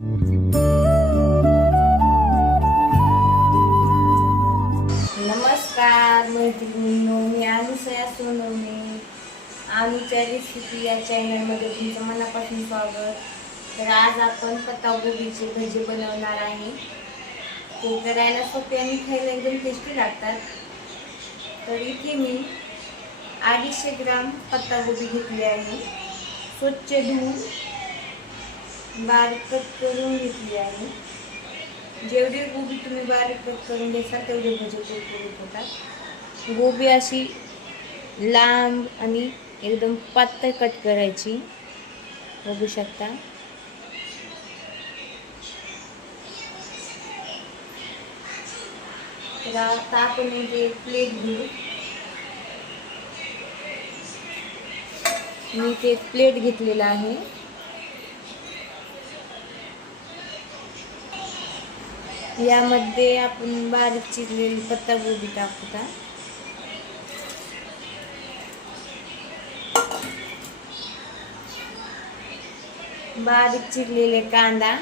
नमस्कार मैत्रिणींनो मी अनुसया सोनवणे. आलूच्या रेसिपी या चॅनलमध्ये तुमचं मनापासून स्वागत. तर आज आपण पत्तागोबीचे भजी बनवणार आहे. ते करायला सोपे आणि खायला एकदम टेस्टी लागतात. तर इथे मी अडीचशे ग्राम पत्तागोबी घेतली आहे. स्वच्छ धुवून बारीक कट करून घेतली आहे. जेवढी गोबी तुम्ही बारीक कट करून घ्याल तेवढे भजे कुरकुरीत होतात गोबी अशी लांब आणि एकदम पातळ कट करायची. बघू शकता. तर आता आपण म्हणजे एक प्लेट घेऊ. मी ते एक प्लेट घेतलेला आहे. यामध्ये आपण बारीक चिरलेली पत्तागोबी टाकूता बारीक चिरलेले कांदा.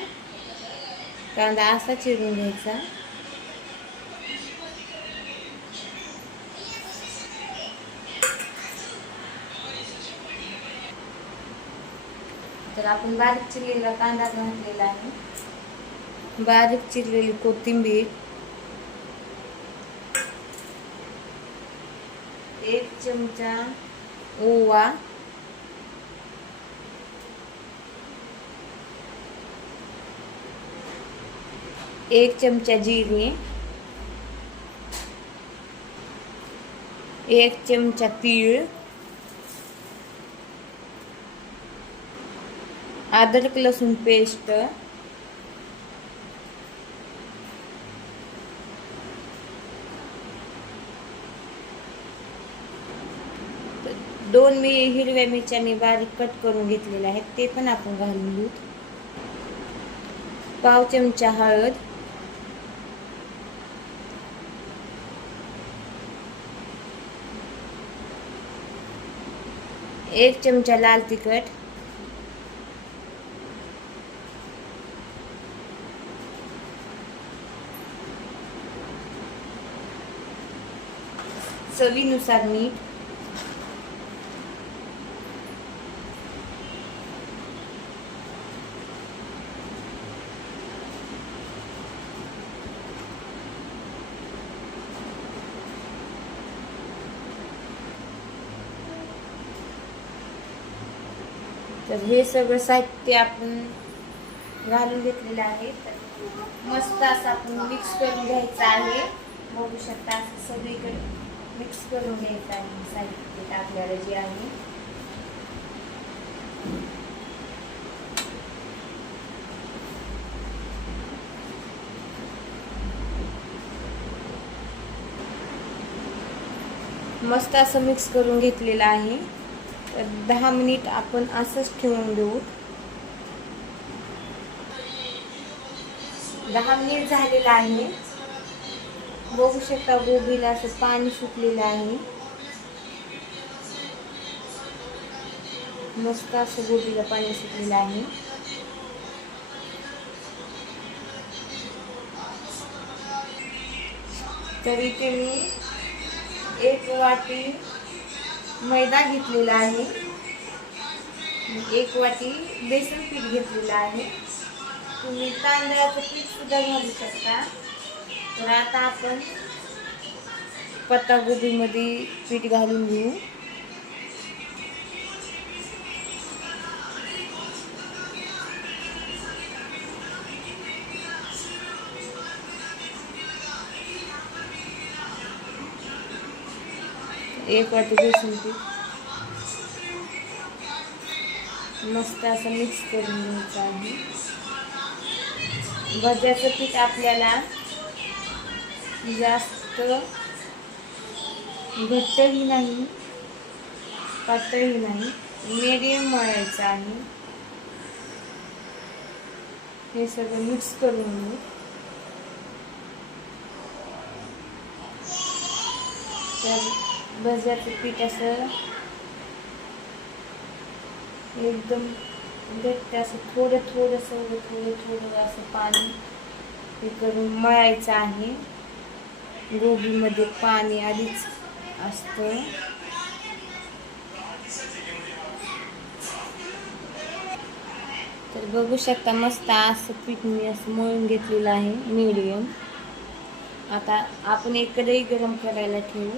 कांदा असा चिरून घ्यायचा. तर आपण बारीक चिरलेला कांदा घातलेला आहे. बारीक चिरलेली कोथिंबीर. एक चमचा ओवा. एक चमचा जिरे. एक चमचा तीळ. अदरक लसूण पेस्ट. दोन मी हिरव्या मिरच्याने बारीक कट करून घेतलेल्या आहेत ते पण आपण घालून घेऊ. पाव चमचा हळद. एक चमचा लाल तिखट. चवीनुसार मीठ. तर हे सगळं साहित्य आपण घालून घेतलेलं आहे. तर मस्त असं आपण मिक्स करून घ्यायचं आहे. बघू शकता असं सगळीकडे मिक्स करून घ्यायचं आहे साहित्य आपल्याला जे आहे. मस्त असं मिक्स करून घेतलेलं आहे. तर दहा मिनिट आपण असंच ठेवून देऊ. दहा मिनिट झालेलं आहे. बघू शकता गोबीला असं पाणी सुटलेलं आहे. मस्त असं गोबीला पाणी सुटलेलं आहे. तर इथे मी एक वाटी मैदा घेतलेला आहे. एक वाटी बेसन पीठ घेतलेलं आहे. तुम्ही तांदळाचं पीठ सुद्धा घालू शकता. तर आता आपण पत्तागोबीमध्ये पीठ घालून घेऊ. एक वाटी बेसन पीठ. मस्त असं मिक्स करून घ्यायचं आहे. भज्याचं पीठ आपल्याला जास्त घट्टही नाही पातळही नाही मिडियम मळायचं आहे. हे सगळं मिक्स करून घेऊ. तर भज्याचं पीठ असं एकदम म्हणजे घट्ट असं थोडं थोडंसं थोडं थोडं असं पाणी हे करून मळायचं आहे. गोबीमध्ये पाणी आधीच असतं. तर बघू शकता मस्त असं पीठ मी असं मळून घेतलेलं आहे मीडियम आता आपण एक गरम करायला ठेवू.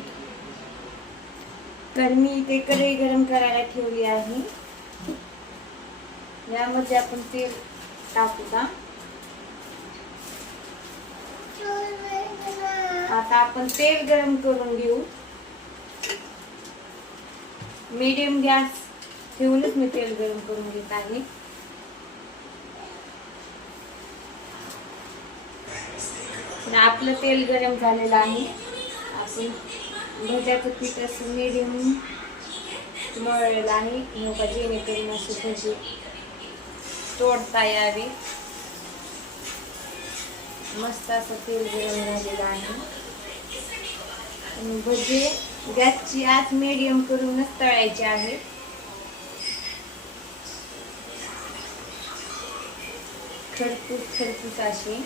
तर मी इथे कढई गरम करायला ठेवली आहे. यामध्ये आपण तेल टाकू का आता आपण तेल गरम करून घेऊ. मीडियम गॅस ठेवूनच मी तेल गरम करून घेत आहे. आपलं तेल गरम झालेलं आहे. आपण भज्याचं पीठ असं मीडियम मळलेलं आहे. नका जेणेकरून अशी भजी तोडता यावी. मस्त असं तेल गरम झालेलं आहे. भजी भजे गॅसची आत मिडियम करूनच तळायचे आहे. खरपूस खरपूस अशी.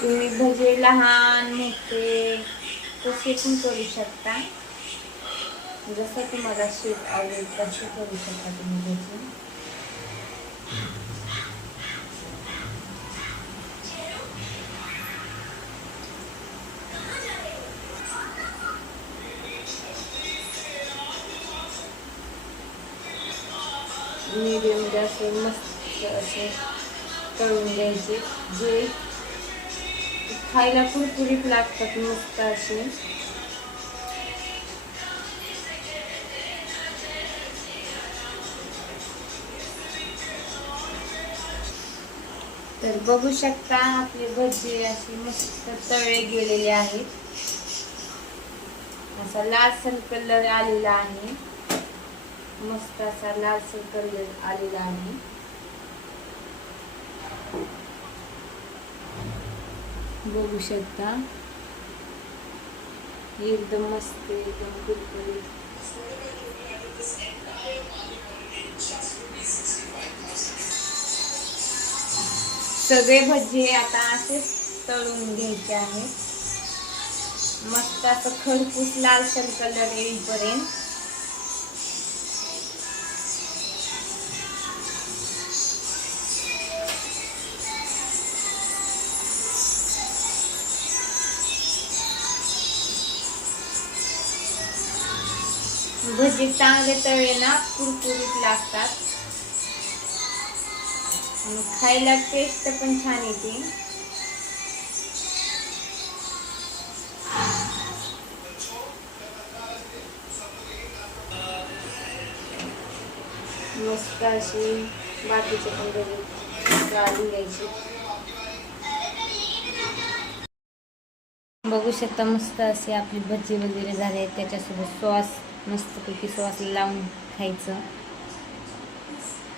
तुम्ही भजे लहान मोठे कसे पण करू शकता. जसं तुम्हाला शेप आवडेल तसे करू शकता तुम्ही भजे. मीडियम गॅसवर मस्त असे तळून घ्यायचे. जे खायला कुरकुरीत लागतात मस्त असे. तर बघू शकता आपले भजी असे मस्त तळे गेलेले आहेत असा लालसर कलर आलेला आहे. मस्त असा लालसर कलर आलेला आहे. बघू शकता. एकदम मस्त एकदम कुरकुरीत सगळे भजी आता असेच तळून घ्यायचे आहेत. मस्त असं खरपूस लालसर कलर येईपर्यंत. भजी चांगले तळले ना कुरकुरीत लागतात. आणि खायला टेस्ट पण छान येते. मस्त अशी बाकीचे पण भजी घ्यायची. बघू शकता मस्त असे आपली भजी वगैरे झाले त्याच्यासोबत सॉस मस्तपैकी सॉस लावून खायचं.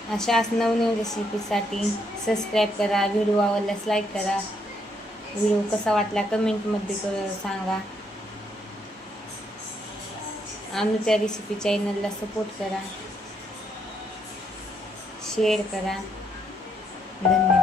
अशाच नवनवीन रेसिपीसाठी सबस्क्राईब करा व्हिडिओ आवडल्यास लाईक करा. व्हिडिओ कसा वाटला कमेंटमध्ये सांगा. अनुच्या रेसिपी चॅनलला सपोर्ट करा. शेअर करा. धन्यवाद.